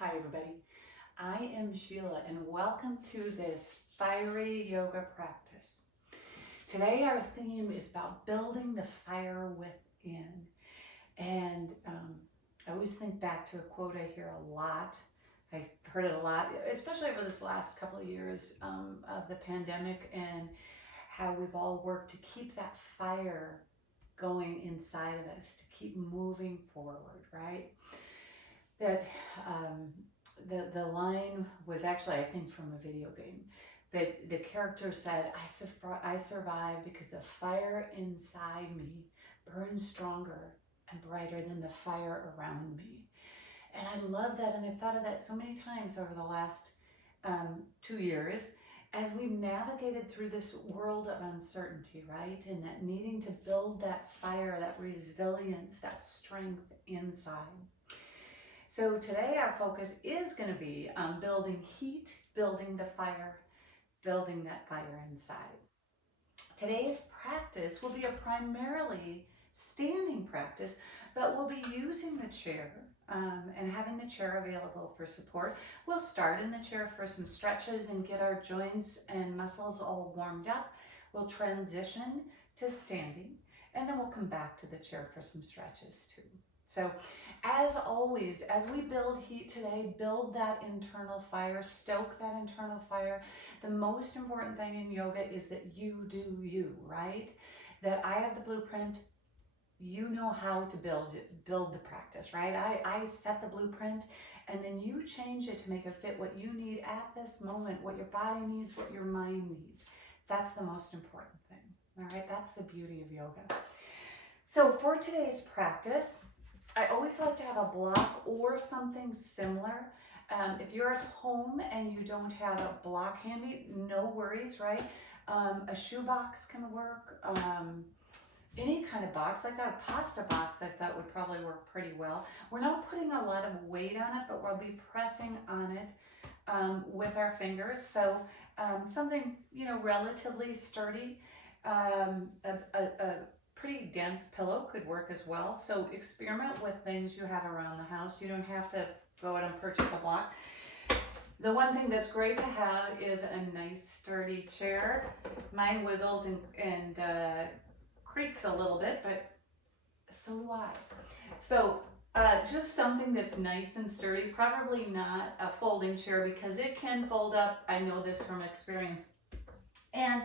Hi everybody, I am Sheila and welcome to this fiery yoga practice. Today our theme is about building the fire within. And I always think back to a quote I hear a lot. I've heard it a lot, especially over this last couple of years of the pandemic, and how we've all worked to keep that fire going inside of us, to keep moving forward, right? That the line was actually, I think, from a video game. But the character said, I survived because the fire inside me burns stronger and brighter than the fire around me. And I love that, and I've thought of that so many times over the last 2 years as we've navigated through this world of uncertainty, right? And that needing to build that fire, that resilience, that strength inside. So today our focus is going to be on building heat, building the fire, building that fire inside. Today's practice will be a primarily standing practice, but we'll be using the chair and having the chair available for support. We'll start in the chair for some stretches and get our joints and muscles all warmed up. We'll transition to standing, and then we'll come back to the chair for some stretches too. So as always, as we build heat today, build that internal fire, stoke that internal fire. The most important thing in yoga is that you do you, right? That I have the blueprint, you know how to build the practice, right? I set the blueprint, and then you change it to make it fit what you need at this moment, what your body needs, what your mind needs. That's the most important thing, all right? That's the beauty of yoga. So for today's practice, I always like to have a block or something similar. If you're at home and you don't have a block handy, no worries, right? A shoebox can work. Any kind of box, like that pasta box, I thought would probably work pretty well. We're not putting a lot of weight on it, but we'll be pressing on it with our fingers. So something, relatively sturdy. A pretty dense pillow could work as well. So experiment with things you have around the house. You don't have to go out and purchase a block. The one thing that's great to have is a nice sturdy chair. Mine wiggles and creaks a little bit, but so do I. So just something that's nice and sturdy, probably not a folding chair because it can fold up. I know this from experience. And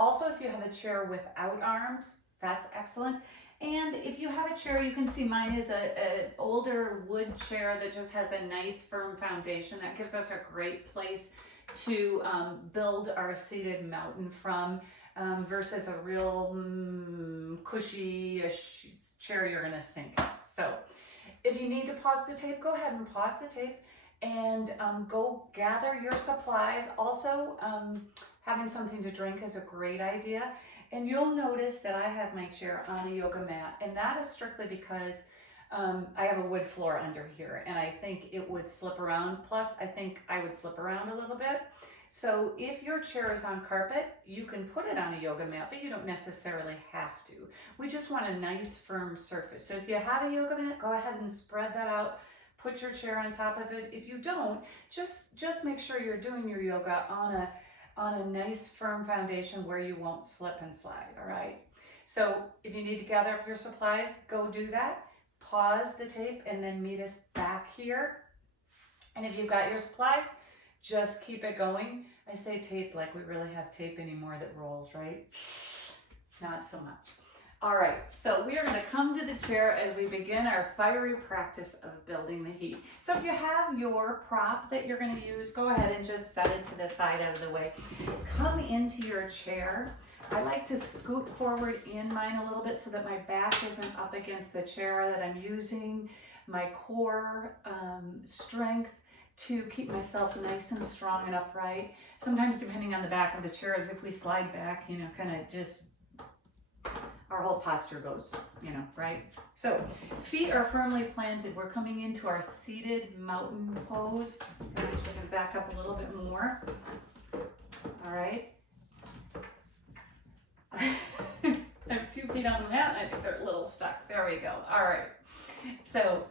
also if you have a chair without arms, that's excellent. And if you have a chair, you can see mine is an older wood chair that just has a nice firm foundation. That gives us a great place to build our seated mountain from versus a real cushy chair you're gonna sink in. So if you need to pause the tape, go ahead and pause the tape and go gather your supplies. Also, having something to drink is a great idea. And you'll notice that I have my chair on a yoga mat, and that is strictly because I have a wood floor under here, and I think it would slip around. Plus, I think I would slip around a little bit. So if your chair is on carpet, you can put it on a yoga mat, but you don't necessarily have to. We just want a nice firm surface. So if you have a yoga mat, go ahead and spread that out. Put your chair on top of it. If you don't, just make sure you're doing your yoga on a nice firm foundation where you won't slip and slide, all right? So if you need to gather up your supplies, go do that. Pause the tape and then meet us back here. And if you've got your supplies, just keep it going. I say tape like we really have tape anymore that rolls, right? Not so much. All right, so we are going to come to the chair as we begin our fiery practice of building the heat. So if you have your prop that you're going to use, go ahead and just set it to the side out of the way. Come into your chair. I like to scoot forward in mine a little bit so that my back isn't up against the chair, that I'm using my core strength to keep myself nice and strong and upright. Sometimes depending on the back of the chair, as if we slide back, kind of just our whole posture goes, right? So feet are firmly planted. We're coming into our seated mountain pose. I'm going to back up a little bit more. All right. I have 2 feet on the mat, and I think they're a little stuck. There we go. All right. So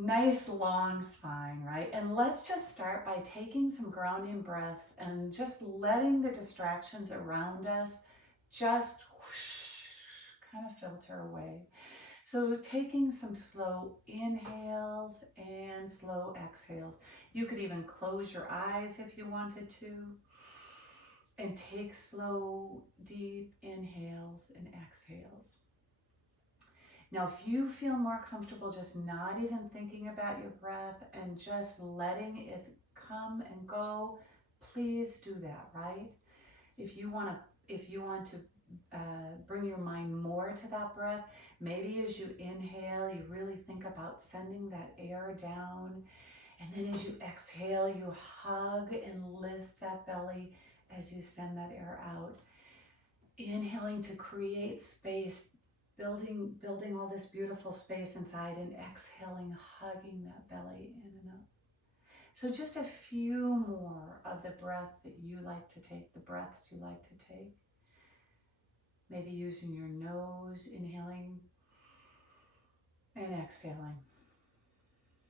Nice long spine, right? And let's just start by taking some grounding breaths and just letting the distractions around us just whoosh, kind of filter away. So taking some slow inhales and slow exhales. You could even close your eyes if you wanted to. And take slow, deep inhales and exhales. Now, if you feel more comfortable just not even thinking about your breath and just letting it come and go, please do that, right? If you want to bring your mind more to that breath, maybe as you inhale, you really think about sending that air down. And then as you exhale, you hug and lift that belly as you send that air out. Inhaling to create space, building all this beautiful space inside, and exhaling, hugging that belly in and up. So just a few more of the breath that you like to take, the breaths you like to take. Maybe using your nose, inhaling and exhaling.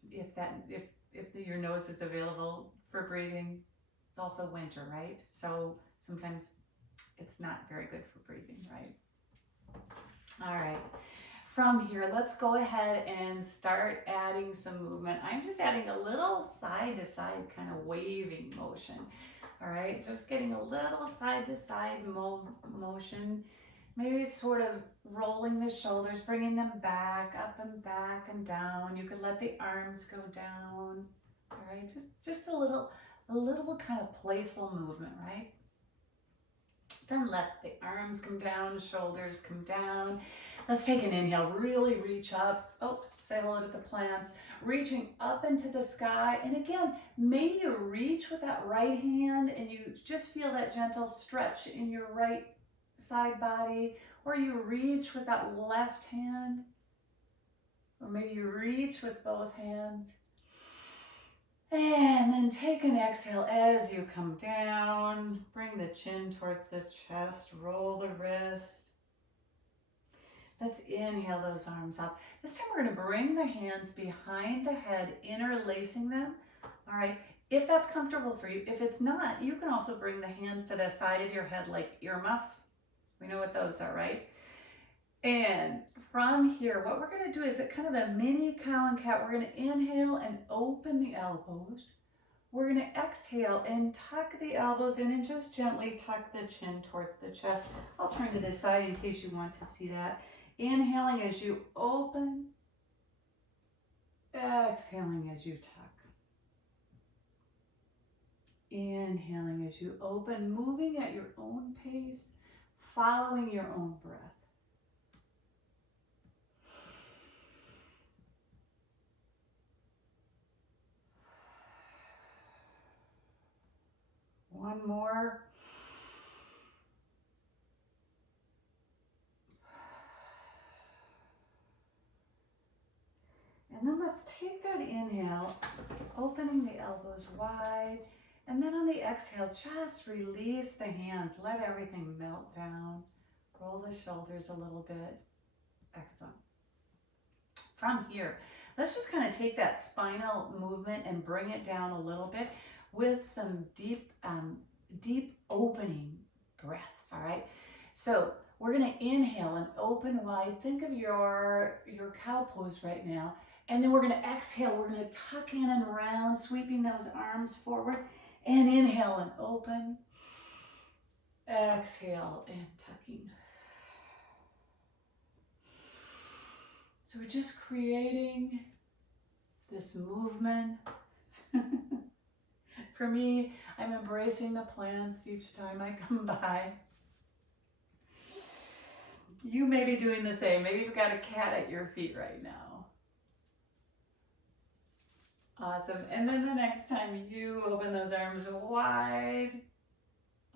If your nose is available for breathing, it's also winter, right? So sometimes it's not very good for breathing, right? All right. From here, let's go ahead and start adding some movement. I'm just adding a little side to side kind of waving motion. All right, just getting a little side to side motion. Maybe sort of rolling the shoulders, bringing them back, up and down. You could let the arms go down. All right, just a little kind of playful movement, right? Then let the arms come down, shoulders come down. Let's take an inhale, really reach up. Oh, say hello to the plants. Reaching up into the sky. And again, maybe you reach with that right hand and you just feel that gentle stretch in your right side body, or you reach with that left hand, or maybe you reach with both hands. And then take an exhale as you come down. Bring the chin towards the chest, roll the wrists. Let's inhale those arms up. This time we're going to bring the hands behind the head, interlacing them. All right, if that's comfortable for you. If it's not, you can also bring the hands to the side of your head like earmuffs. We know what those are, right? And from here, what we're going to do is a kind of a mini cow and cat. We're going to inhale and open the elbows. We're going to exhale and tuck the elbows in and just gently tuck the chin towards the chest. I'll turn to this side in case you want to see that. Inhaling as you open, exhaling as you tuck. Inhaling as you open, moving at your own pace, following your own breath. One more. And then let's take that inhale, opening the elbows wide. And then on the exhale, just release the hands. Let everything melt down. Roll the shoulders a little bit. Excellent. From here, let's just kind of take that spinal movement and bring it down a little bit with some deep opening breaths, all right? So we're gonna inhale and open wide. Think of your cow pose right now. And then we're gonna exhale, we're gonna tuck in and round, sweeping those arms forward. And inhale and open. Exhale and tucking. So we're just creating this movement. For me, I'm embracing the plants each time I come by. You may be doing the same. Maybe you've got a cat at your feet right now. Awesome. And then the next time you open those arms wide.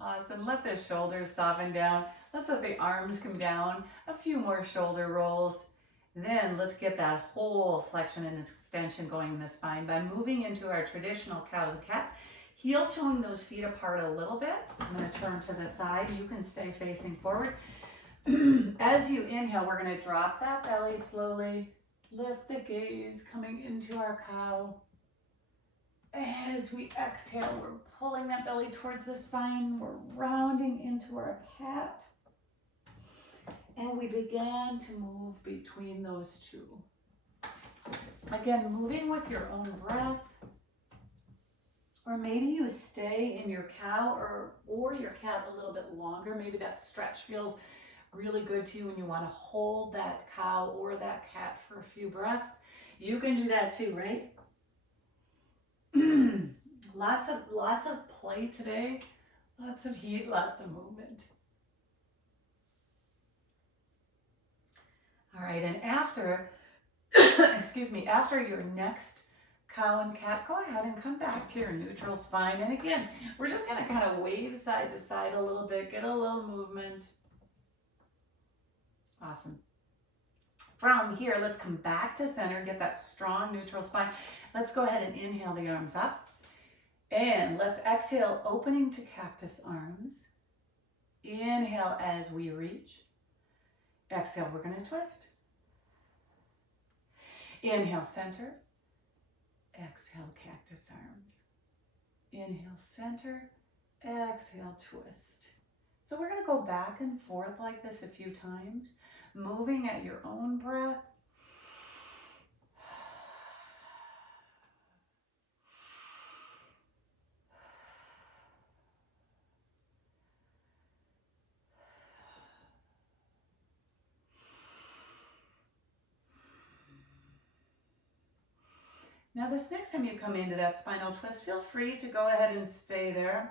Awesome. Let the shoulders soften down. Let's let the arms come down. A few more shoulder rolls. Then let's get that whole flexion and extension going in the spine by moving into our traditional cows and cats. Heel toeing those feet apart a little bit. I'm going to turn to the side. You can stay facing forward. As you inhale, we're going to drop that belly slowly Lift the gaze, coming into our cow. As we exhale, we're pulling that belly towards the spine. We're rounding into our cat. And we begin to move between those two. Again, moving with your own breath. Or maybe you stay in your cow or your cat a little bit longer. Maybe that stretch feels really good to you and you want to hold that cow or that cat for a few breaths. You can do that too, right? Lots of play today. Lots of heat, lots of movement. All right, and after, excuse me, after your next cow and cat, go ahead and come back to your neutral spine. And again, we're just gonna kind of wave side to side a little bit, get a little movement. Awesome. From here, let's come back to center, get that strong neutral spine. Let's go ahead and inhale the arms up. And let's exhale, opening to cactus arms. Inhale as we reach. Exhale, we're gonna twist. Inhale, center. Exhale, cactus arms. Inhale, center. Exhale, twist. So we're gonna go back and forth like this a few times, moving at your own breath. Now this next time you come into that spinal twist, feel free to go ahead and stay there.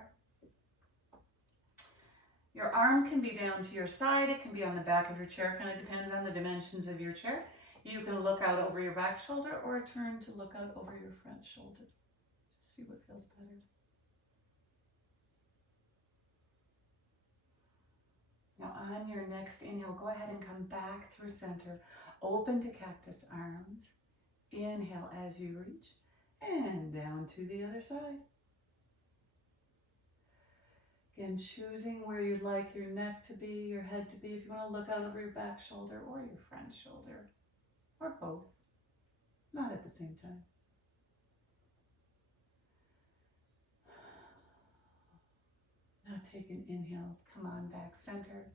Your arm can be down to your side, it can be on the back of your chair, kind of depends on the dimensions of your chair. You can look out over your back shoulder or turn to look out over your front shoulder. Just see what feels better. Now on your next inhale, go ahead and come back through center, open to cactus arms. Inhale as you reach, and down to the other side. Again, choosing where you'd like your neck to be, your head to be, if you want to look out over your back shoulder or your front shoulder, or both, not at the same time. Now take an inhale, come on back center.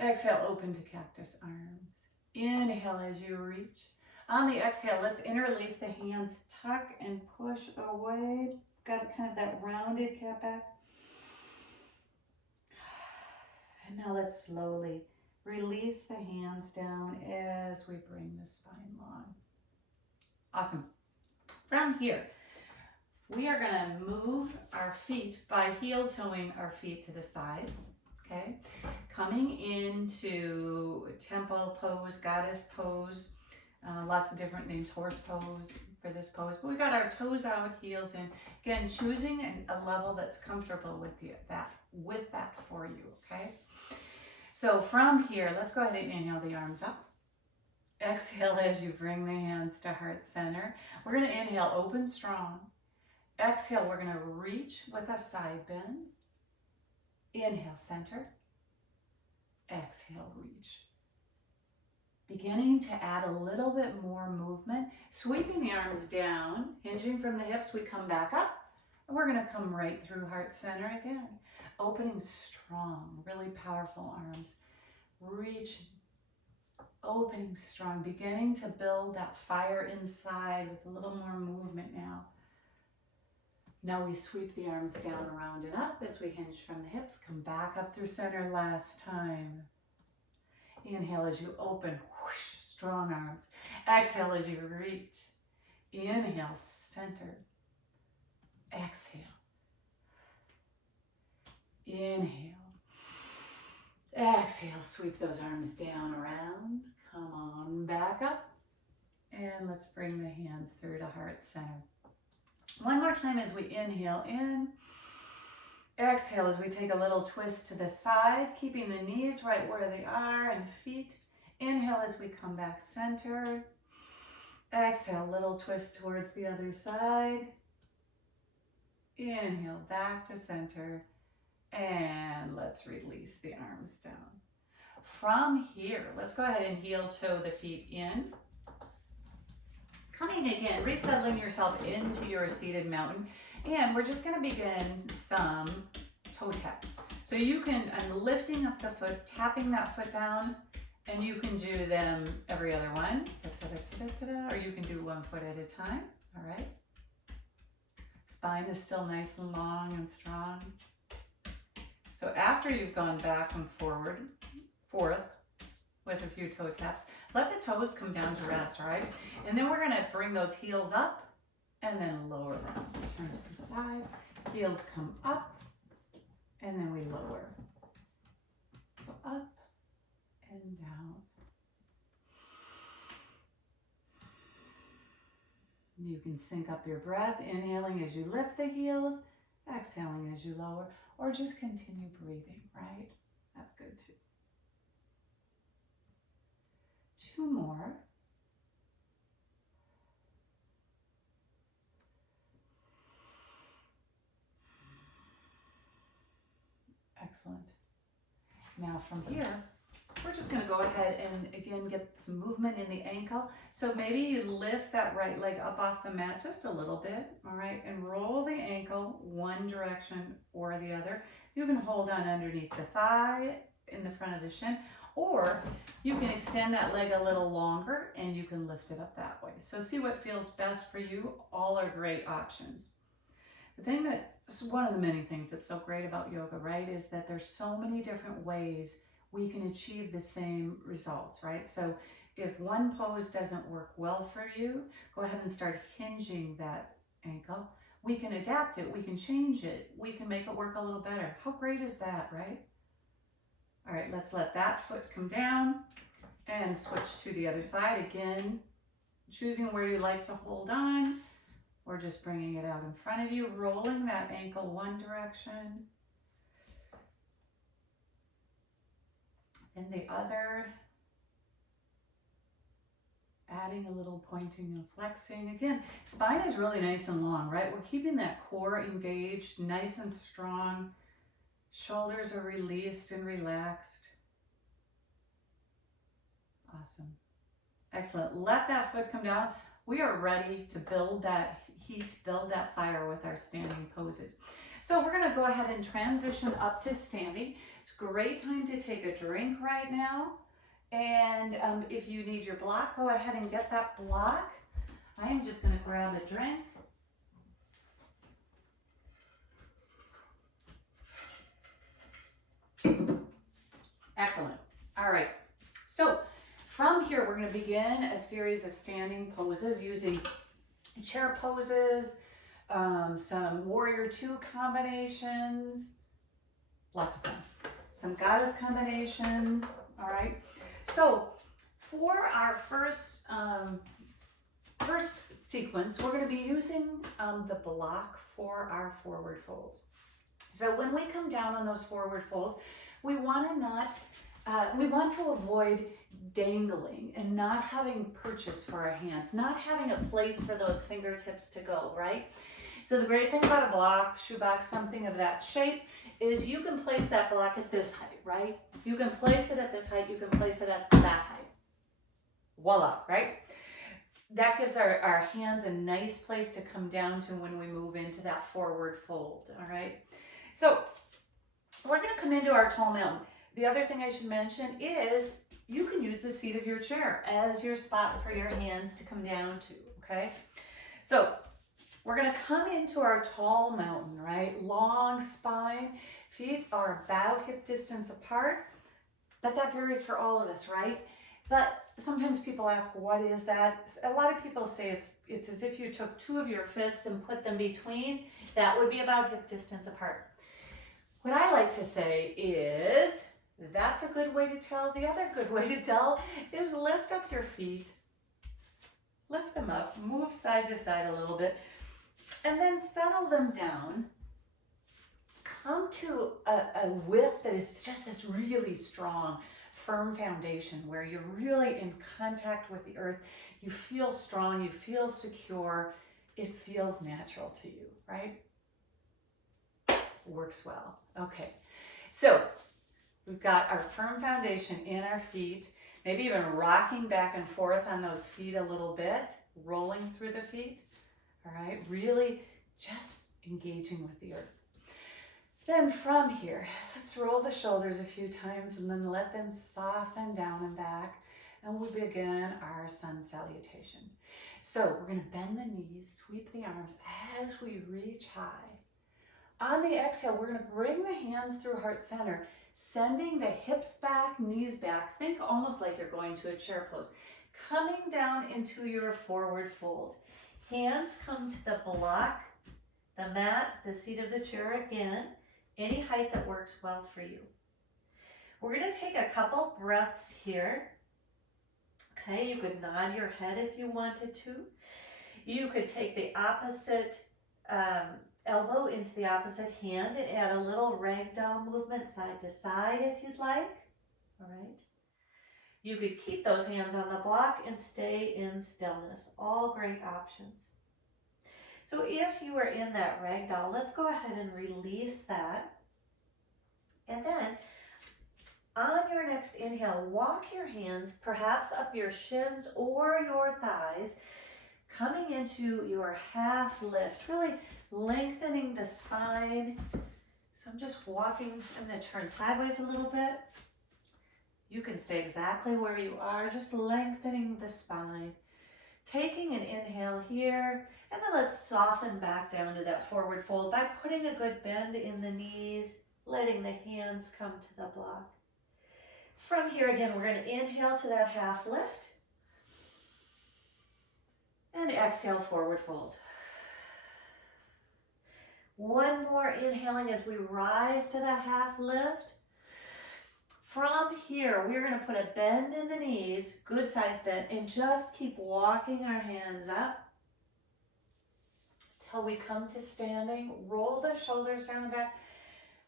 Exhale, open to cactus arms. Inhale as you reach. On the exhale, let's interlace the hands, tuck and push away. Got kind of that rounded cat back. And now let's slowly release the hands down as we bring the spine long. Awesome. From here, we are going to move our feet by heel toeing our feet to the sides. Okay, coming into temple pose, goddess pose. Lots of different names, horse pose for this pose. But we got our toes out, heels in. Again, choosing a level that's comfortable with that for you, okay? So from here, let's go ahead and inhale the arms up. Exhale as you bring the hands to heart center. We're gonna inhale, open strong. Exhale, we're gonna reach with a side bend. Inhale, center. Exhale, reach. Beginning to add a little bit more movement, sweeping the arms down, hinging from the hips, we come back up, and we're gonna come right through heart center again. Opening strong, really powerful arms. Reach, opening strong, beginning to build that fire inside with a little more movement now. Now we sweep the arms down, around and up as we hinge from the hips, come back up through center last time. Inhale as you open, whoosh, strong arms. Exhale as you reach. Inhale, center. Exhale. Inhale. Exhale, sweep those arms down, around. Come on back up. And let's bring the hands through to heart center. One more time as we inhale in. Exhale as we take a little twist to the side, keeping the knees right where they are and feet. Inhale as we come back center. Exhale, little twist towards the other side. Inhale, back to center. And let's release the arms down. From here, let's go ahead and heel toe the feet in. finding again, resettling yourself into your seated mountain. And we're just going to begin some toe taps. So you can, I'm lifting up the foot, tapping that foot down, and you can do them every other one, or you can do one foot at a time, all right? Spine is still nice and long and strong. So after you've gone back and forth with a few toe taps, let the toes come down to rest, all right? And then we're gonna bring those heels up and then lower them. Turn to the side, heels come up, and then we lower. So up and down. You can sync up your breath, inhaling as you lift the heels, exhaling as you lower, or just continue breathing, right? That's good too. 2 more. Excellent. Now from here, we're just going to go ahead and again get some movement in the ankle. So maybe you lift that right leg up off the mat just a little bit, all right, and roll the ankle one direction or the other. You can hold on underneath the thigh in the front of the shin, or you can extend that leg a little longer and you can lift it up that way. So see what feels best for you. All are great options. The thing that, this is one of the many things that's so great about yoga, right, is that there's so many different ways we can achieve the same results, right? So if one pose doesn't work well for you, go ahead and start hinging that ankle. We can adapt it, we can change it, we can make it work a little better. How great is that, right? All right, let's let that foot come down and switch to the other side. Again, choosing where you like to hold on, or just bringing it out in front of you, rolling that ankle one direction, and the other, adding a little pointing and flexing. Again, spine is really nice and long, right? We're keeping that core engaged, nice and strong. Shoulders are released and relaxed. Awesome. Excellent. Let that foot come down. We are ready to build that heat, build that fire with our standing poses. So we're going to go ahead and transition up to standing. It's a great time to take a drink right now. And if you need your block, go ahead and get that block. I am just going to grab a drink. Excellent. All right. So from here, we're going to begin a series of standing poses using chair poses, some warrior 2 combinations, lots of fun, some goddess combinations. All right. So for our first sequence, we're going to be using the block for our forward folds. So when we come down on those forward folds, we want to avoid dangling and not having purchase for our hands, not having a place for those fingertips to go, right? So the great thing about a block, shoebox, something of that shape, is you can place that block at this height, right? You can place it at this height, you can place it at that height. Voila, right? That gives our hands a nice place to come down to when we move into that forward fold, all right? So we're going to come into our tall mountain. The other thing I should mention is you can use the seat of your chair as your spot for your hands to come down to, okay? So we're going to come into our tall mountain, right? Long spine, feet are about hip distance apart, but that varies for all of us, right? But sometimes people ask, what is that? A lot of people say it's as if you took 2 of your fists and put them between. That would be about hip distance apart. What I like to say is, that's a good way to tell. The other good way to tell is lift up your feet. Lift them up, move side to side a little bit, and then settle them down. Come to a width that is just this really strong, firm foundation where you're really in contact with the earth. You feel strong, you feel secure. It feels natural to you, right? Works well. Okay, so we've got our firm foundation in our feet. Maybe even rocking back and forth on those feet a little bit, rolling through the feet. All right, really just engaging with the earth. Then from here, let's roll the shoulders a few times and then let them soften down and back. And we begin our sun salutation. So we're going to bend the knees, sweep the arms as we reach high. On the exhale, we're going to bring the hands through heart center, sending the hips back, knees back. Think almost like you're going to a chair pose. Coming down into your forward fold. Hands come to the block, the mat, the seat of the chair again. Any height that works well for you. We're going to take a couple breaths here. Okay, you could nod your head if you wanted to. You could take the opposite elbow into the opposite hand and add a little ragdoll movement side to side if you'd like. All right. You could keep those hands on the block and stay in stillness. All great options. So if you are in that ragdoll, let's go ahead and release that. And then on your next inhale, walk your hands perhaps up your shins or your thighs, coming into your half lift, really lengthening the spine. So I'm just walking, I'm going to turn sideways a little bit. You can stay exactly where you are, just lengthening the spine. Taking an inhale here, and then let's soften back down to that forward fold by putting a good bend in the knees, letting the hands come to the block. From here again, we're going to inhale to that half lift, and exhale, forward fold. One more inhaling as we rise to that half lift. From here, we're going to put a bend in the knees, good size bend, and just keep walking our hands up till we come to standing. Roll the shoulders down the back.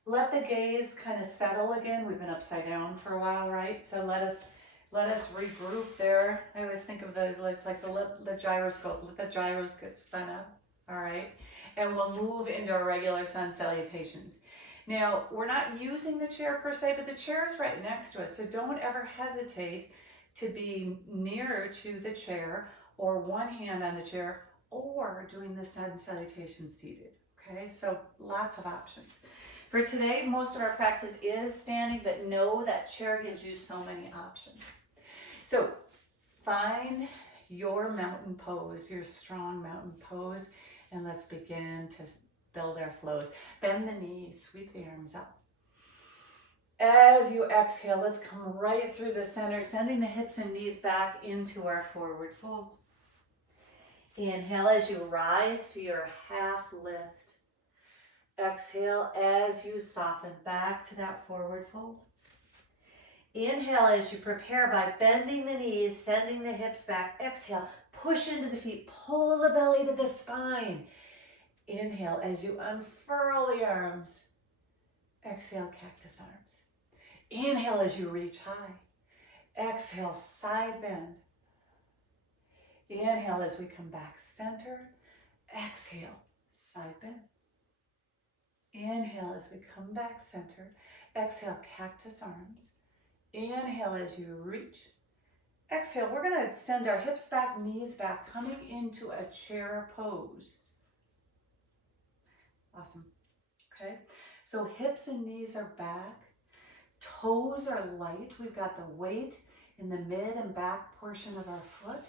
Let the gaze kind of settle again. We've been upside down for a while, right? So let us regroup there. I always think of it's like the gyroscope. Let the gyros get spun up, all right? And we'll move into our regular sun salutations. Now, we're not using the chair per se, but the chair is right next to us. So don't ever hesitate to be nearer to the chair or one hand on the chair or doing the sun salutation seated, okay? So lots of options. For today, most of our practice is standing, but know that chair gives you so many options. So find your mountain pose, your strong mountain pose, and let's begin to build our flows. Bend the knees, sweep the arms up. As you exhale, let's come right through the center, sending the hips and knees back into our forward fold. Inhale as you rise to your half lift. Exhale as you soften back to that forward fold. Inhale as you prepare by bending the knees, sending the hips back. Exhale, push into the feet, pull the belly to the spine. Inhale as you unfurl the arms. Exhale, cactus arms. Inhale as you reach high. Exhale, side bend. Inhale as we come back center. Exhale, side bend. Inhale as we come back center. Exhale, cactus arms. Inhale as you reach. Exhale, we're going to send our hips back, knees back, coming into a chair pose. Awesome. Okay, so hips and knees are back. Toes are light. We've got the weight in the mid and back portion of our foot.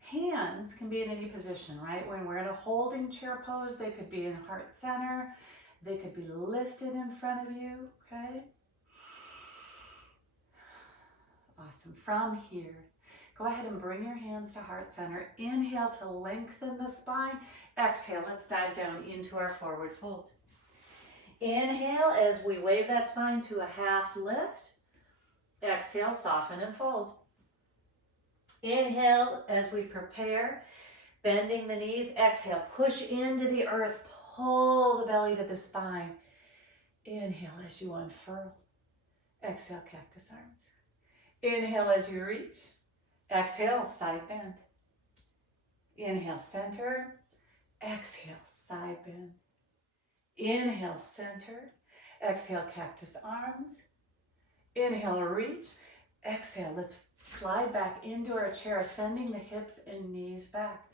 Hands can be in any position, right? When we're in a holding chair pose, they could be in heart center. They could be lifted in front of you, okay? Awesome. From here, go ahead and bring your hands to heart center. Inhale to lengthen the spine. Exhale, let's dive down into our forward fold. Inhale as we wave that spine to a half lift. Exhale, soften and fold. Inhale as we prepare, bending the knees. Exhale, push into the earth, pull the belly to the spine. Inhale as you unfurl. Exhale, cactus arms. Inhale as you reach. Exhale, side bend. Inhale, center. Exhale, side bend. Inhale, center. Exhale, cactus arms. Inhale, reach. Exhale, let's Slide back into our chair, sending the hips and knees back.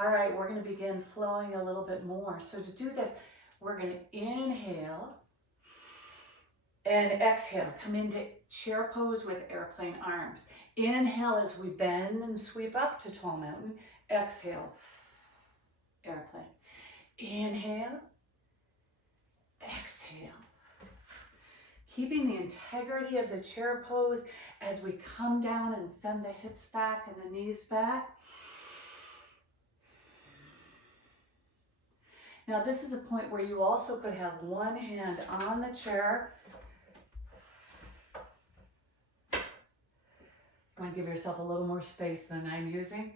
All right, we're going to begin flowing a little bit more. So to do this, we're going to inhale and exhale. Come into chair pose with airplane arms. Inhale as we bend and sweep up to tall mountain. Exhale, airplane. Inhale, exhale. Keeping the integrity of the chair pose as we come down and send the hips back and the knees back. Now this is a point where you also could have one hand on the chair. You want to give yourself a little more space than I'm using.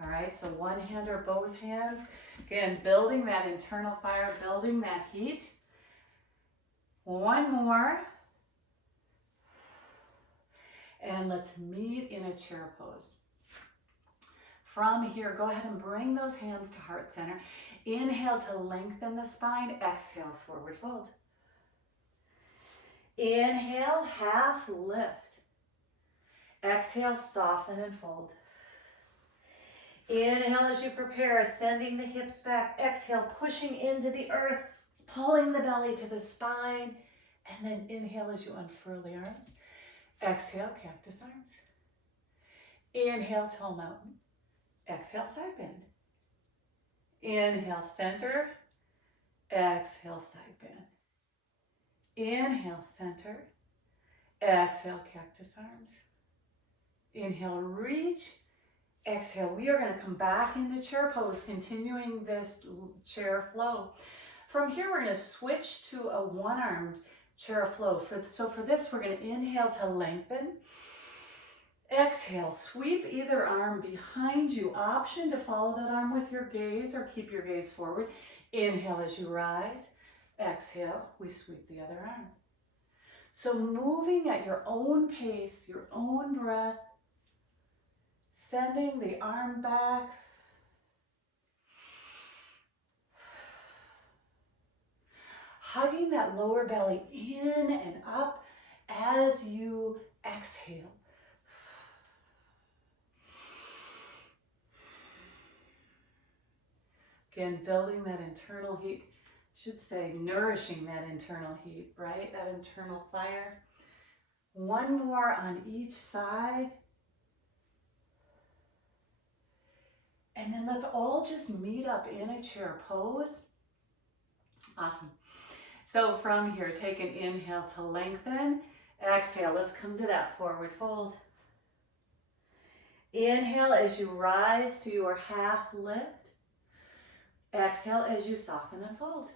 All right, so one hand or both hands. Again, building that internal fire, building that heat. One more. And let's meet in a chair pose. From here, go ahead and bring those hands to heart center. Inhale to lengthen the spine. Exhale, forward fold. Inhale, half lift. Exhale, soften and fold. Inhale as you prepare, sending the hips back. Exhale, pushing into the earth, pulling the belly to the spine. And then inhale as you unfurl the arms. Exhale, cactus arms. Inhale, tall mountain. Exhale, side bend. Inhale, center. Exhale, side bend. Inhale, center. Exhale, cactus arms. Inhale, reach. Exhale. We are going to come back into chair pose, continuing this chair flow. From here, we're going to switch to a one-armed chair flow. So for this, we're going to inhale to lengthen. Exhale, sweep either arm behind you. Option to follow that arm with your gaze or keep your gaze forward. Inhale as you rise. Exhale, we sweep the other arm. So moving at your own pace, your own breath, sending the arm back. Hugging that lower belly in and up as you exhale. Again, building that internal heat, should say nourishing that internal heat, right? That internal fire. One more on each side. And then let's all just meet up in a chair pose. Awesome. So from here, take an inhale to lengthen. Exhale, let's come to that forward fold. Inhale as you rise to your half lift. Exhale as you soften and fold.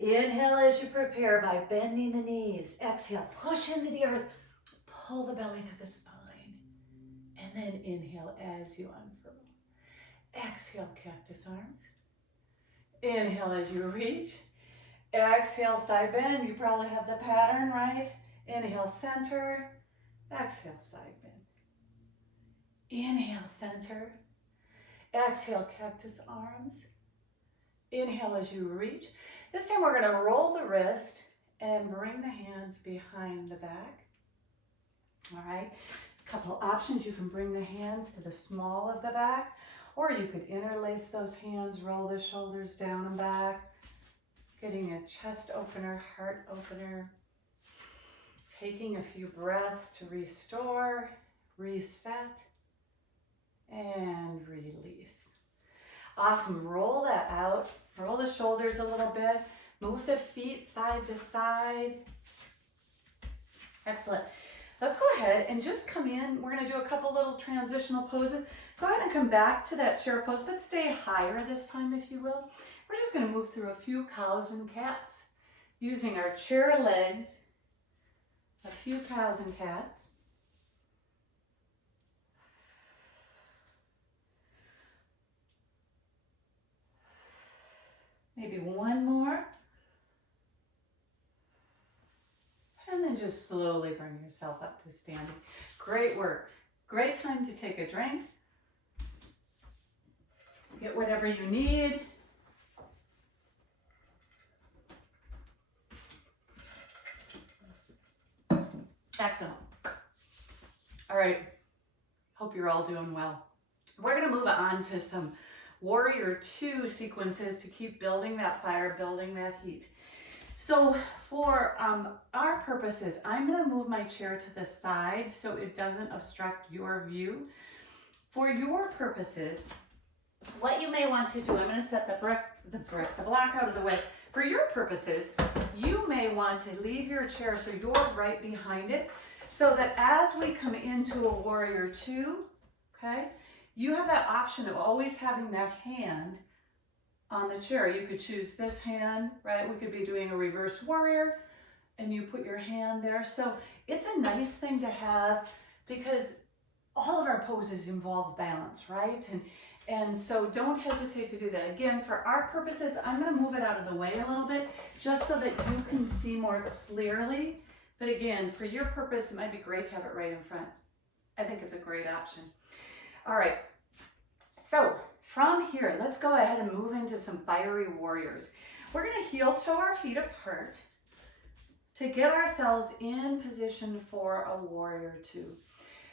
Inhale as you prepare by bending the knees. Exhale, push into the earth. Pull the belly to the spine. And then inhale as you unfurl. Exhale, cactus arms. Inhale as you reach. Exhale, side bend. You probably have the pattern, right? Inhale, center. Exhale, side bend. Inhale, center. Exhale, cactus arms. Inhale as you reach. This time we're going to roll the wrist and bring the hands behind the back. All right. There's a couple options. You can bring the hands to the small of the back, or you could interlace those hands, roll the shoulders down and back, getting a chest opener, heart opener. Taking a few breaths to restore, reset, and release. Awesome. Roll that out. Roll the shoulders a little bit. Move the feet side to side. Excellent. Let's go ahead and just come in. We're going to do a couple little transitional poses. Go ahead and come back to that chair pose, but stay higher this time, if you will. We're just going to move through a few cows and cats using our chair legs. A few cows and cats. Maybe one more. And then just slowly bring yourself up to standing. Great work. Great time to take a drink. Get whatever you need. Excellent. All right. Hope you're all doing well. We're going to move on to some Warrior 2 sequences to keep building that fire, building that heat. So for our purposes, I'm going to move my chair to the side so it doesn't obstruct your view. For your purposes, what you may want to do, I'm going to set the block out of the way. For your purposes, you may want to leave your chair so you're right behind it, so that as we come into a Warrior 2, okay, you have that option of always having that hand on the chair. You could choose this hand, right? We could be doing a reverse warrior and you put your hand there. So it's a nice thing to have because all of our poses involve balance, right? And so don't hesitate to do that. Again, for our purposes, I'm going to move it out of the way a little bit just so that you can see more clearly. But again, for your purpose, it might be great to have it right in front. I think it's a great option. All right. So from here, let's go ahead and move into some fiery warriors. We're going to heel toe our feet apart to get ourselves in position for a Warrior 2.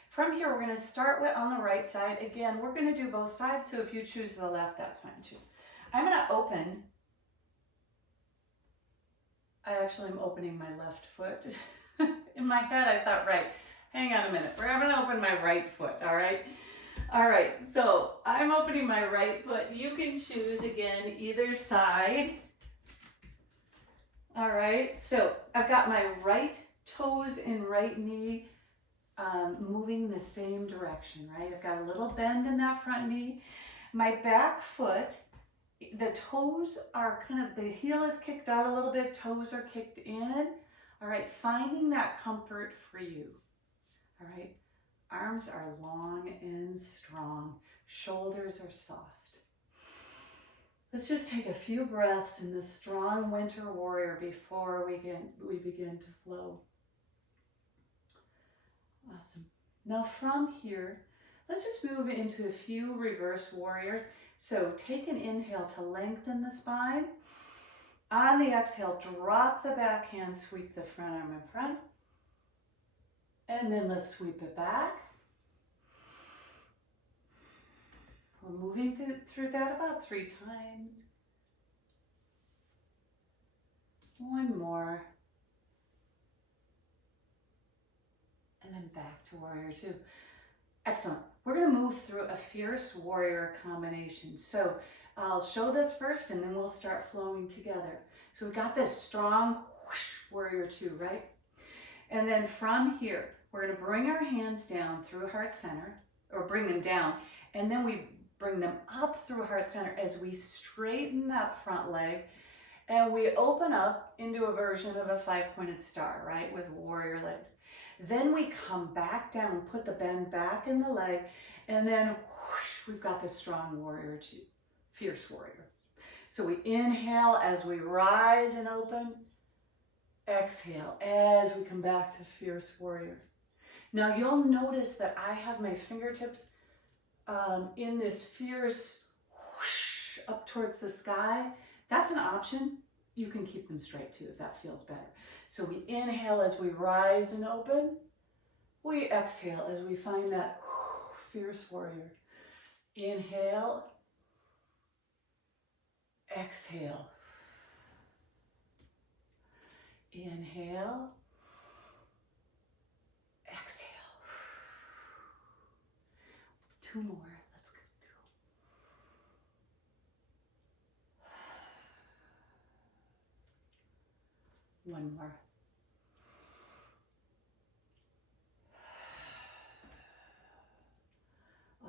From here, we're going to start with on the right side. Again, we're going to do both sides, so if you choose the left, that's fine too. I'm going to open. I actually am opening my left foot. In my head, I thought, right, hang on a minute. We're going to open my right foot, all right? All right, so I'm opening my right foot. You can choose, again, either side. All right, so I've got my right toes and right knee moving the same direction, right? I've got a little bend in that front knee. My back foot, the toes are kind of, the heel is kicked out a little bit, toes are kicked in. All right, finding that comfort for you. All right, arms are long and strong, shoulders are soft. Let's just take a few breaths in this strong winter warrior before we begin to flow. Awesome. Now from here, let's just move into a few reverse warriors. So take an inhale to lengthen the spine. On the exhale, drop the back hand, sweep the front arm in front. And then let's sweep it back. We're moving through that about 3 times. One more. And then back to Warrior 2. Excellent. We're going to move through a fierce warrior combination. So I'll show this first and then we'll start flowing together. So we've got this strong whoosh, Warrior 2, right? And then from here, we're going to bring our hands down through heart center, or bring them down, and then we bring them up through heart center as we straighten that front leg and we open up into a version of a 5-pointed star, right, with warrior legs. Then we come back down, put the bend back in the leg, and then whoosh, we've got this strong Warrior 2, fierce warrior. So we inhale as we rise and open, exhale as we come back to fierce warrior. Now you'll notice that I have my fingertips in this fierce whoosh up towards the sky. That's an option. You can keep them straight too if that feels better. So we inhale as we rise and open. We exhale as we find that fierce warrior. Inhale. Exhale. Inhale. Exhale. 2 more. Let's go. One more.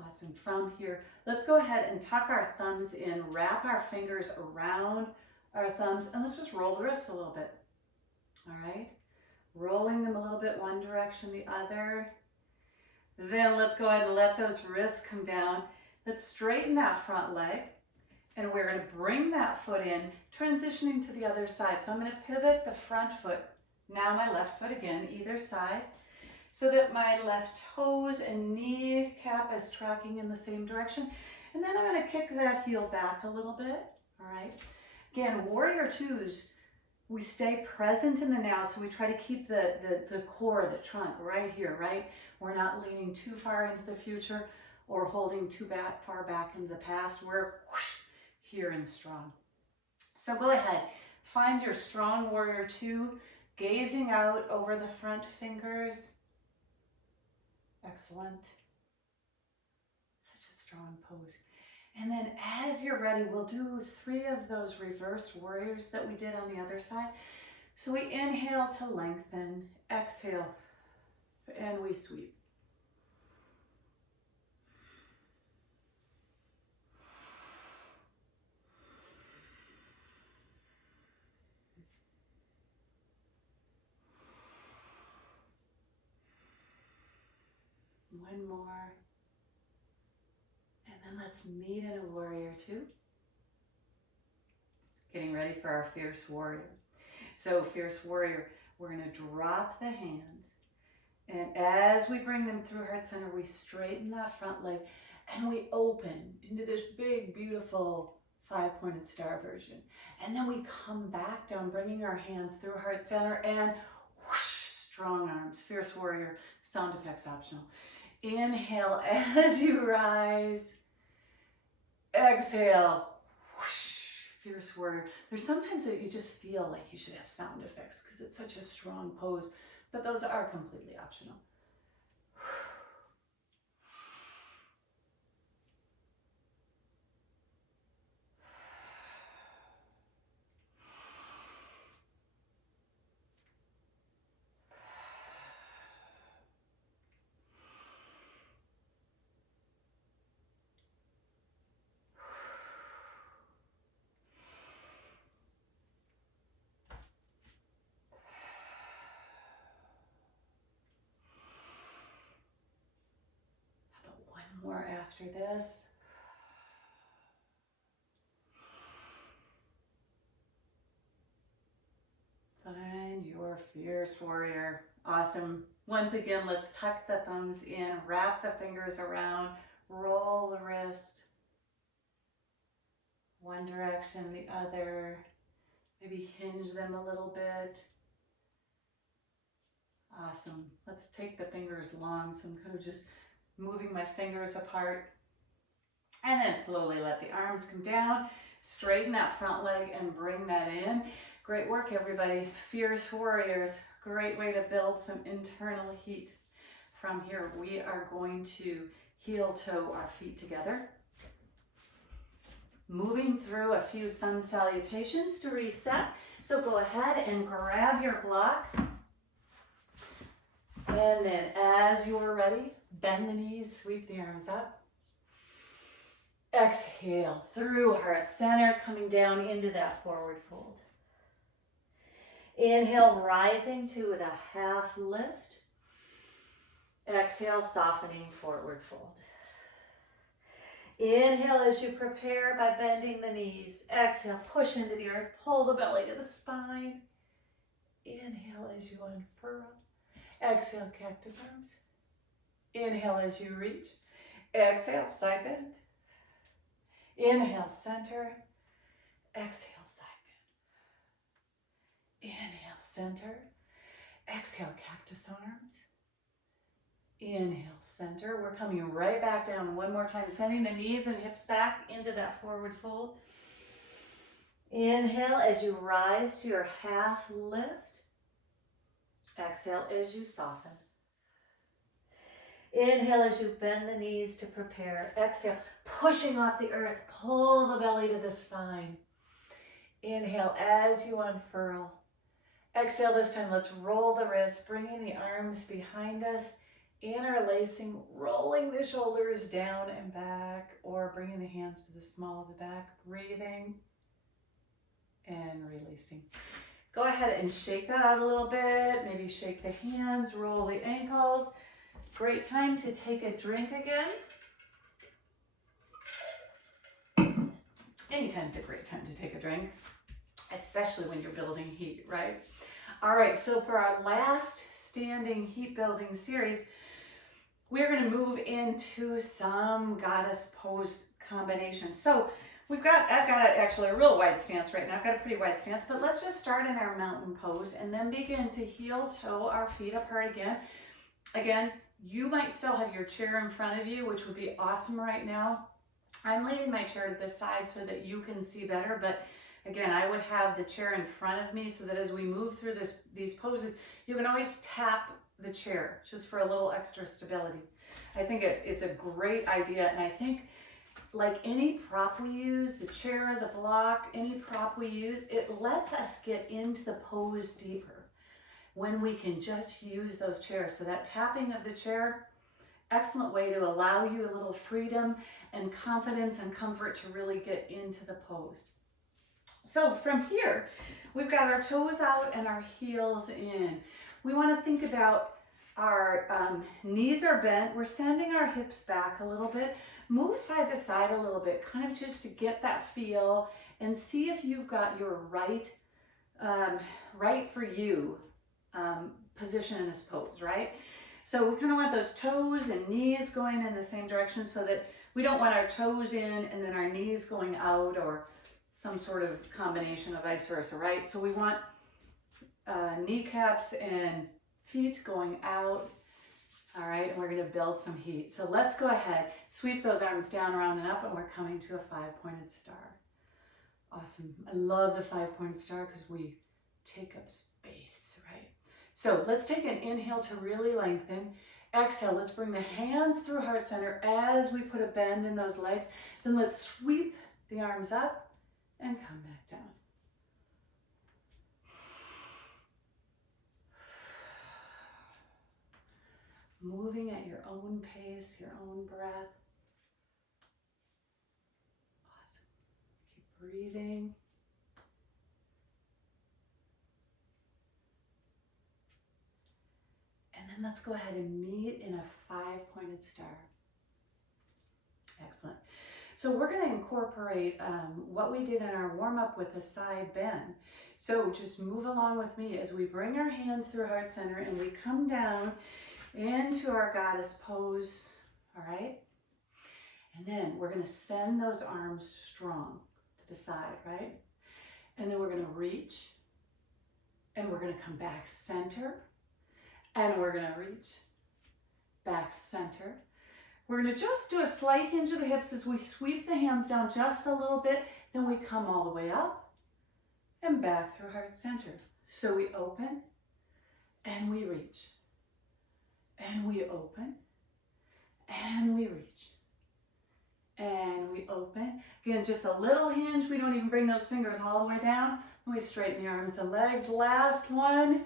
Awesome. From here, let's go ahead and tuck our thumbs in, wrap our fingers around our thumbs, and let's just roll the wrists a little bit. All right? Rolling them a little bit one direction, the other. Then let's go ahead and let those wrists come down. Let's straighten that front leg, and we're going to bring that foot in, transitioning to the other side. So I'm going to pivot the front foot, now my left foot again, either side, so that my left toes and kneecap is tracking in the same direction. And then I'm going to kick that heel back a little bit, all right? Again, Warrior 2s, We stay present in the now, so we try to keep the core, the trunk right here, right? We're not leaning too far into the future or holding too far back into the past. We're whoosh, here and strong. So go ahead, find your strong warrior two, gazing out over the front fingers. Excellent. Such a strong pose. And then as you're ready, we'll do 3 of those reverse warriors that we did on the other side. So we inhale to lengthen, exhale, and we sweep. One more. And then let's meet in a warrior two. Getting ready for our fierce warrior. So fierce warrior, we're going to drop the hands. And as we bring them through heart center, we straighten that front leg and we open into this big, beautiful 5-pointed star version. And then we come back down, bringing our hands through heart center and whoosh, strong arms. Fierce warrior, sound effects optional. Inhale as you rise. Exhale. Whoosh, fierce warrior. There's sometimes that you just feel like you should have sound effects because it's such a strong pose, but those are completely optional. More after this. Find your fierce warrior. Awesome. Once again, let's tuck the thumbs in, wrap the fingers around, roll the wrist. One direction, the other. Maybe hinge them a little bit. Awesome. Let's take the fingers long, so I'm kind of just moving my fingers apart. And then slowly let the arms come down, straighten that front leg and bring that in. Great work, everybody. Fierce warriors, great way to build some internal heat. From here, we are going to heel toe our feet together. Moving through a few sun salutations to reset. So go ahead and grab your block. And then as you're ready, bend the knees, sweep the arms up. Exhale through heart center, coming down into that forward fold. Inhale, rising to the half lift. Exhale, softening forward fold. Inhale as you prepare by bending the knees. Exhale, push into the earth, pull the belly to the spine. Inhale as you unfurl. Exhale, cactus arms. Inhale as you reach. Exhale, side bend. Inhale, center. Exhale, side bend. Inhale, center. Exhale, cactus arms. Inhale, center. We're coming right back down one more time, sending the knees and hips back into that forward fold. Inhale as you rise to your half lift. Exhale as you soften. Inhale as you bend the knees to prepare. Exhale, pushing off the earth, pull the belly to the spine. Inhale as you unfurl. Exhale this time, let's roll the wrists, bringing the arms behind us, interlacing, rolling the shoulders down and back, or bringing the hands to the small of the back, breathing and releasing. Go ahead and shake that out a little bit, maybe shake the hands, roll the ankles. Great time to take a drink again. Anytime's a great time to take a drink, especially when you're building heat, right? All right, so for our last standing heat building series, we're going to move into some goddess pose combination. So I've got actually a real wide stance right now. I've got a pretty wide stance, but let's just start in our mountain pose and then begin to heel toe our feet apart again. Again, you might still have your chair in front of you, which would be awesome right now. I'm leaving my chair to the side so that you can see better, but again, I would have the chair in front of me so that as we move through these poses, you can always tap the chair just for a little extra stability. I think it's a great idea, and I think like any prop we use, the chair, the block, any prop we use, it lets us get into the pose deeper when we can just use those chairs. So that tapping of the chair, excellent way to allow you a little freedom and confidence and comfort to really get into the pose. So from here, we've got our toes out and our heels in. We want to think about our knees are bent. We're sending our hips back a little bit. Move side to side a little bit, kind of just to get that feel and see if you've got your right for you position in this pose, right? So we kind of want those toes and knees going in the same direction so that we don't want our toes in and then our knees going out or some sort of combination of vice versa, right? So we want kneecaps and feet going out. All right, and we're going to build some heat. So let's go ahead, sweep those arms down, around and up, and we're coming to a 5-pointed star. Awesome. I love the 5-pointed star because we take up space, right? So let's take an inhale to really lengthen. Exhale, let's bring the hands through heart center as we put a bend in those legs. Then let's sweep the arms up and come back down. Moving at your own pace, your own breath. Awesome. Keep breathing. And then let's go ahead and meet in a 5-pointed star. Excellent. So we're going to incorporate what we did in our warm-up with the side bend. So just move along with me as we bring our hands through heart center and we come down into our goddess pose, all right? And then we're going to send those arms strong to the side, right? And then we're going to reach, and we're going to come back center, and we're going to reach, back center. We're going to just do a slight hinge of the hips as we sweep the hands down just a little bit, then we come all the way up and back through heart center. So we open, and we reach. And we open, and we reach, and we open. Again, just a little hinge. We don't even bring those fingers all the way down. We straighten the arms and legs. Last one.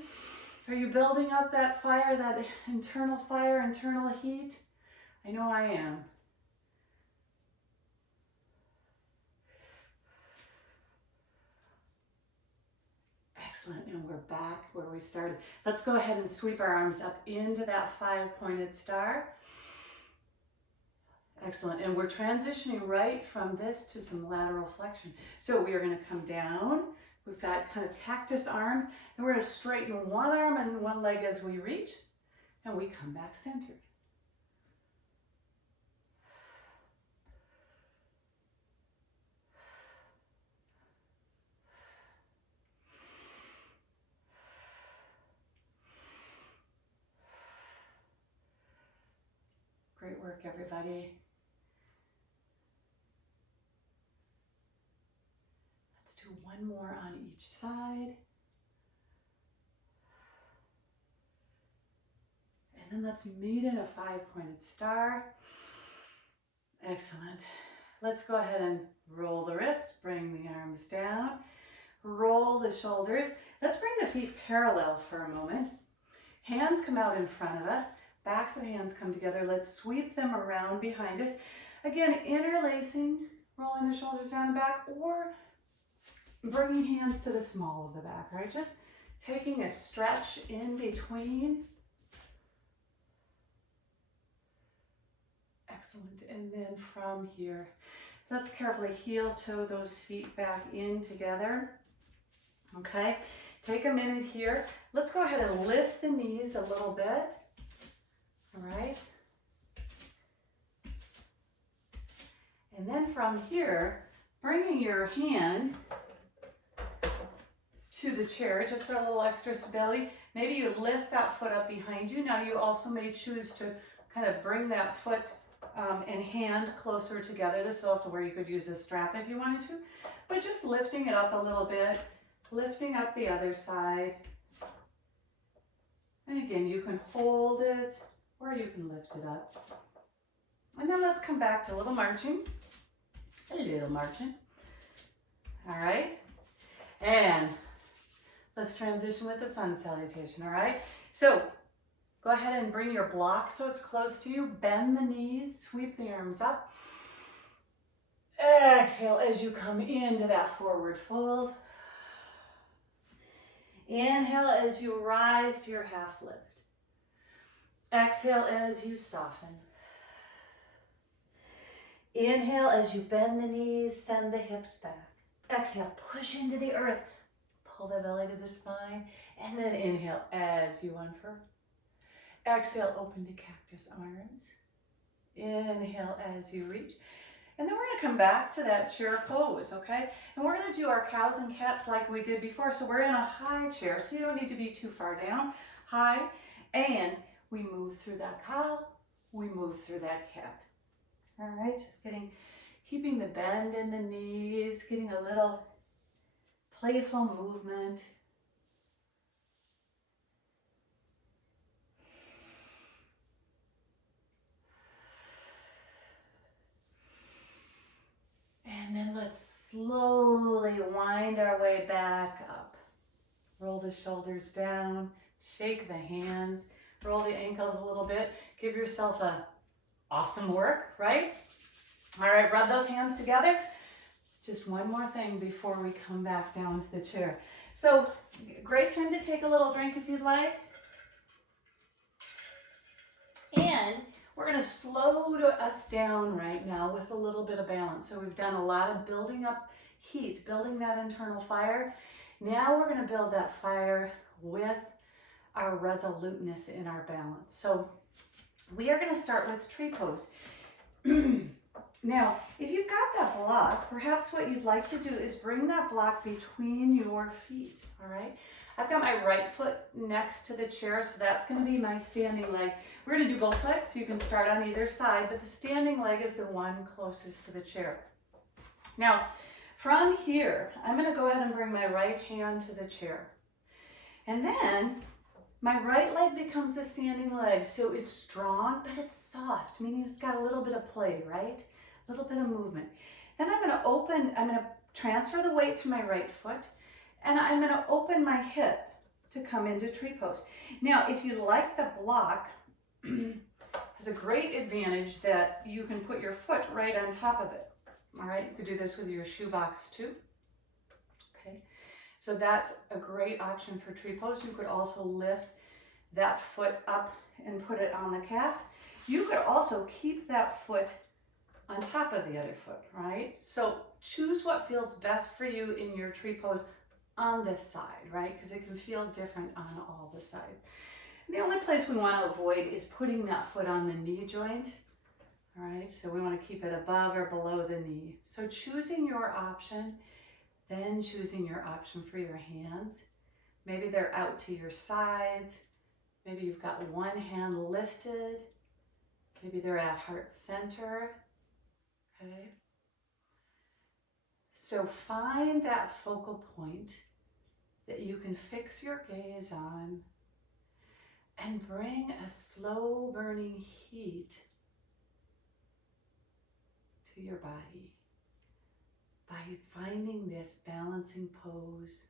Are you building up that fire, that internal fire, internal heat? I know I am. Excellent, and we're back where we started. Let's go ahead and sweep our arms up into that 5-pointed star. Excellent, and we're transitioning right from this to some lateral flexion. So we are going to come down. We've got kind of cactus arms, and we're going to straighten one arm and one leg as we reach, and we come back centered. Great work, everybody. Let's do one more on each side. And then let's meet in a 5-pointed star. Excellent. Let's go ahead and roll the wrists, bring the arms down, roll the shoulders. Let's bring the feet parallel for a moment. Hands come out in front of us. Backs of hands come together. Let's sweep them around behind us. Again, interlacing, rolling the shoulders down and back, or bringing hands to the small of the back, right? Just taking a stretch in between. Excellent. And then from here, let's carefully heel toe those feet back in together. Okay, take a minute here. Let's go ahead and lift the knees a little bit. All right. And then from here, bringing your hand to the chair just for a little extra stability. Maybe you lift that foot up behind you. Now you also may choose to kind of bring that foot and hand closer together. This is also where you could use a strap if you wanted to, but just lifting it up a little bit, lifting up the other side. And again, you can hold it or you can lift it up. And then let's come back to a little marching. A little marching. All right. And let's transition with the sun salutation, all right? So go ahead and bring your block so it's close to you. Bend the knees, sweep the arms up. Exhale as you come into that forward fold. Inhale as you rise to your half lift. Exhale as you soften. Inhale as you bend the knees, send the hips back. Exhale, push into the earth. Pull the belly to the spine. And then inhale as you unfurl. Exhale, open to cactus arms. Inhale as you reach. And then we're going to come back to that chair pose, okay? And we're going to do our cows and cats like we did before. So we're in a high chair, so you don't need to be too far down. High. And we move through that cow. We move through that cat. All right, just keeping the bend in the knees, getting a little playful movement. And then let's slowly wind our way back up. Roll the shoulders down, shake the hands, roll the ankles a little bit. Give yourself a awesome work, right? All right, rub those hands together. Just one more thing before we come back down to the chair. So, great time to take a little drink if you'd like. And we're going to slow us down right now with a little bit of balance. So we've done a lot of building up heat, building that internal fire. Now we're going to build that fire with our resoluteness in our balance. So we are going to start with tree pose. Now, if you've got that block, perhaps what you'd like to do is bring that block between your feet, all right? I've got my right foot next to the chair, so that's going to be my standing leg. We're going to do both legs, so you can start on either side, but the standing leg is the one closest to the chair. Now, from here, I'm going to go ahead and bring my right hand to the chair. And then my right leg becomes a standing leg, so it's strong, but it's soft, meaning it's got a little bit of play, right? A little bit of movement. Then I'm going to transfer the weight to my right foot, and I'm going to open my hip to come into tree pose. Now, if you like the block, has a great advantage that you can put your foot right on top of it. All right, you could do this with your shoebox too. Okay, so that's a great option for tree pose. You could also lift that foot up and put it on the calf. You could also keep that foot on top of the other foot, right? So choose what feels best for you in your tree pose on this side, right? Because it can feel different on all the sides. The only place we want to avoid is putting that foot on the knee joint, all right? So we want to keep it above or below the knee. So choosing your option, then choosing your option for your hands. Maybe they're out to your sides. Maybe you've got one hand lifted. Maybe they're at heart center, okay? So find that focal point that you can fix your gaze on and bring a slow burning heat to your body by finding this balancing pose,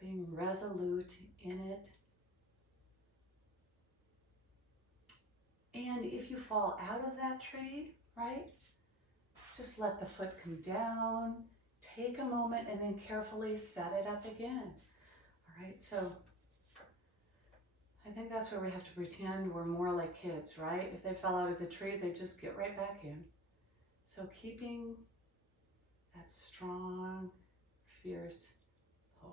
being resolute in it. And if you fall out of that tree, right, just let the foot come down, take a moment, and then carefully set it up again. All right, so I think that's where we have to pretend we're more like kids, right? If they fell out of the tree, they just get right back in. So keeping that strong, fierce pose.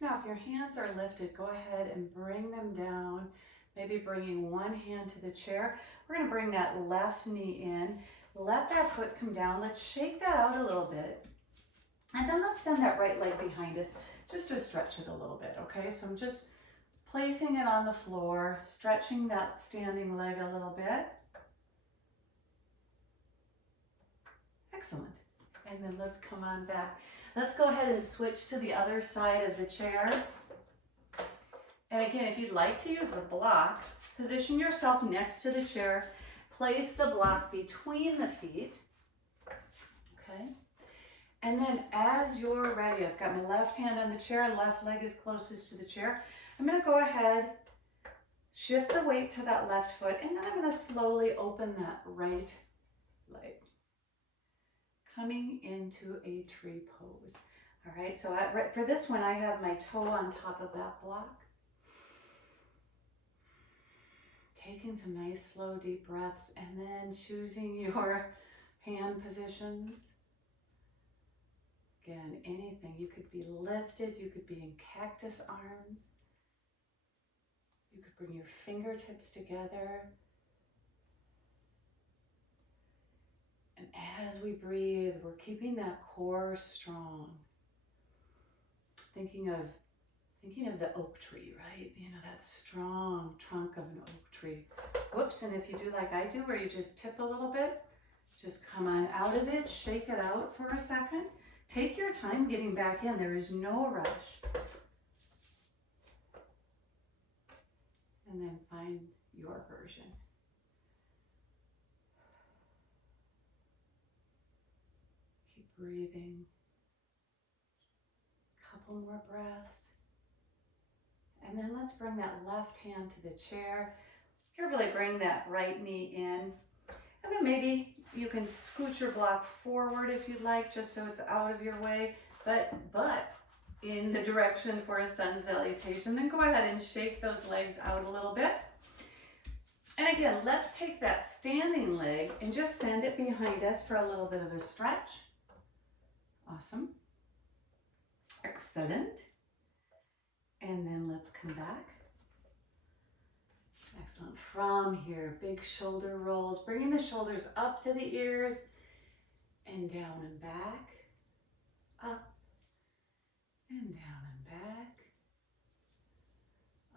Now, if your hands are lifted, go ahead and bring them down Maybe bringing one hand to the chair. We're going to bring that left knee in. Let that foot come down. Let's shake that out a little bit. And then let's send that right leg behind us just to stretch it a little bit, okay? So I'm just placing it on the floor, stretching that standing leg a little bit. Excellent. And then let's come on back. Let's go ahead and switch to the other side of the chair. And again, if you'd like to use a block, position yourself next to the chair. Place the block between the feet. Okay. And then as you're ready, I've got my left hand on the chair, left leg is closest to the chair. I'm going to go ahead, shift the weight to that left foot, and then I'm going to slowly open that right leg, coming into a tree pose. All right, so for this one, I have my toe on top of that block. Taking some nice, slow, deep breaths, and then choosing your hand positions. Again, anything. You could be lifted, you could be in cactus arms. You could bring your fingertips together. And as we breathe, we're keeping that core strong. Thinking of the oak tree, right? You know, that strong trunk of an oak tree. Whoops, and if you do like I do, where you just tip a little bit, just come on out of it, shake it out for a second. Take your time getting back in. There is no rush. And then find your version. Keep breathing. Couple more breaths. And then let's bring that left hand to the chair. Carefully bring that right knee in. And then maybe you can scoot your block forward if you'd like, just so it's out of your way, but in the direction for a sun salutation. Then go ahead and shake those legs out a little bit. And again, let's take that standing leg and just send it behind us for a little bit of a stretch. Awesome. Excellent. And then let's come back. Excellent. From here, big shoulder rolls, bringing the shoulders up to the ears and down and back, up and down and back.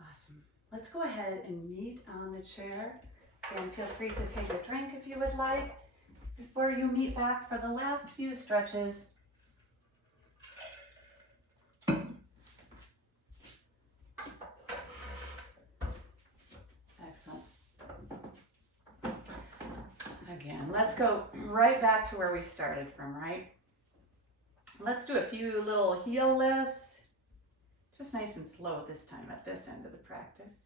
Awesome. Let's go ahead and meet on the chair. Again, feel free to take a drink if you would like before you meet back for the last few stretches. Excellent. Again, let's go right back to where we started from, right? Let's do a few little heel lifts. Just nice and slow this time at this end of the practice.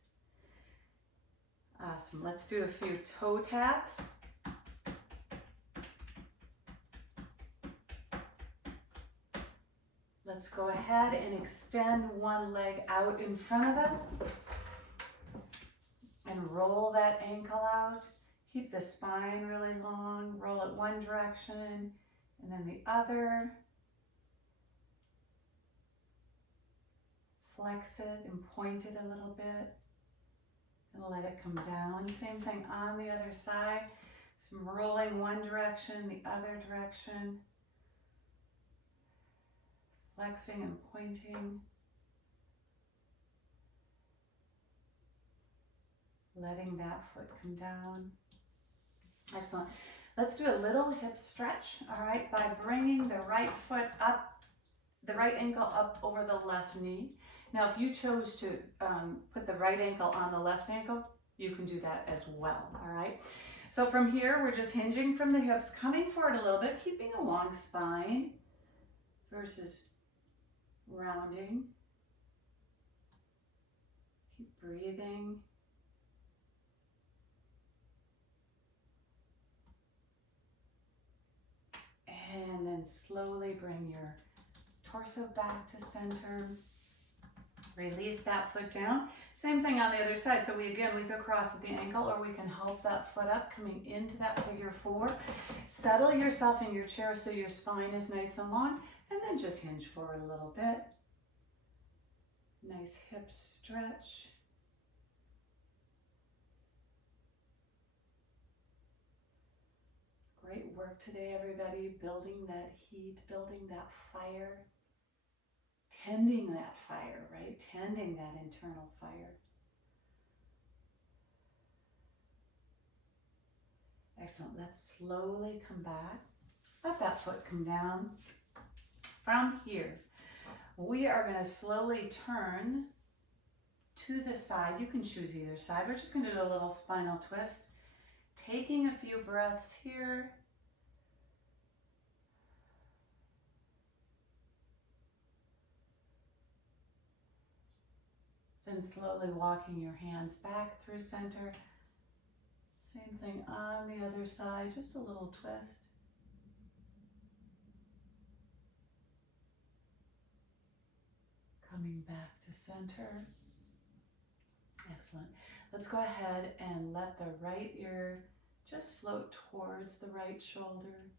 Awesome. Let's do a few toe taps. Let's go ahead and extend one leg out in front of us and roll that ankle out. Keep the spine really long. Roll it one direction and then the other. Flex it and point it a little bit and let it come down. Same thing on the other side. Some rolling one direction, the other direction. Flexing and pointing. Letting that foot come down. Excellent. Let's do a little hip stretch, all right, by bringing the right foot up, the right ankle up over the left knee. Now, if you chose to put the right ankle on the left ankle, you can do that as well, all right? So from here, we're just hinging from the hips, coming forward a little bit, keeping a long spine versus rounding. Keep breathing. And then slowly bring your torso back to center. Release that foot down. Same thing on the other side. So we could cross at the ankle, or we can help that foot up coming into that figure four. Settle yourself in your chair so your spine is nice and long, and then just hinge forward a little bit. Nice hip stretch. Great work today, everybody. Building that heat, building that fire, tending that fire, right? Tending that internal fire. Excellent. Let's slowly come back. Let that foot come down. From here, we are going to slowly turn to the side. You can choose either side. We're just going to do a little spinal twist. Taking a few breaths here. Then slowly walking your hands back through center. Same thing on the other side, just a little twist. Coming back to center. Excellent. Let's go ahead and let the right ear just float towards the right shoulder.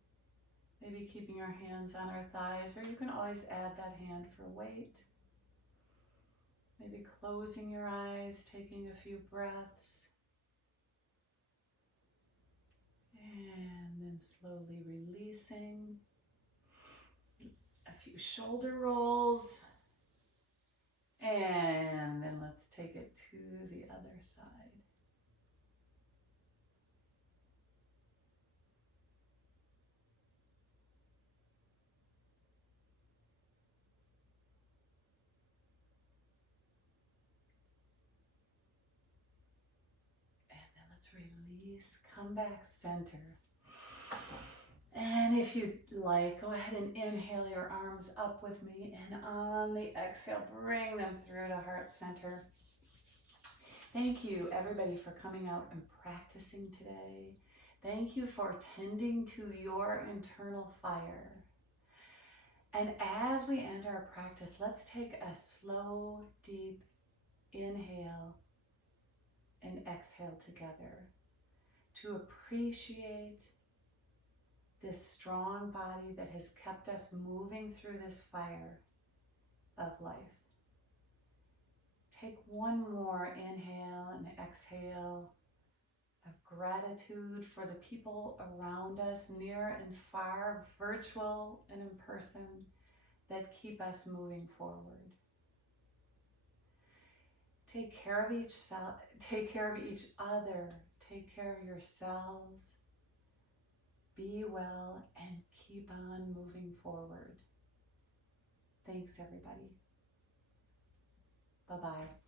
Maybe keeping our hands on our thighs, or you can always add that hand for weight. Maybe closing your eyes, taking a few breaths. And then slowly releasing. A few shoulder rolls. And then let's take it to the other side. And then let's release, come back center. And if you'd like, go ahead and inhale your arms up with me, and on the exhale, bring them through to heart center. Thank you, everybody, for coming out and practicing today. Thank you for tending to your internal fire. And as we end our practice, let's take a slow, deep inhale and exhale together to appreciate this strong body that has kept us moving through this fire of life. Take one more inhale and exhale of gratitude for the people around us, near and far, virtual and in person, that keep us moving forward. Take care of each other, take care of yourselves. Be well and keep on moving forward. Thanks, everybody. Bye-bye.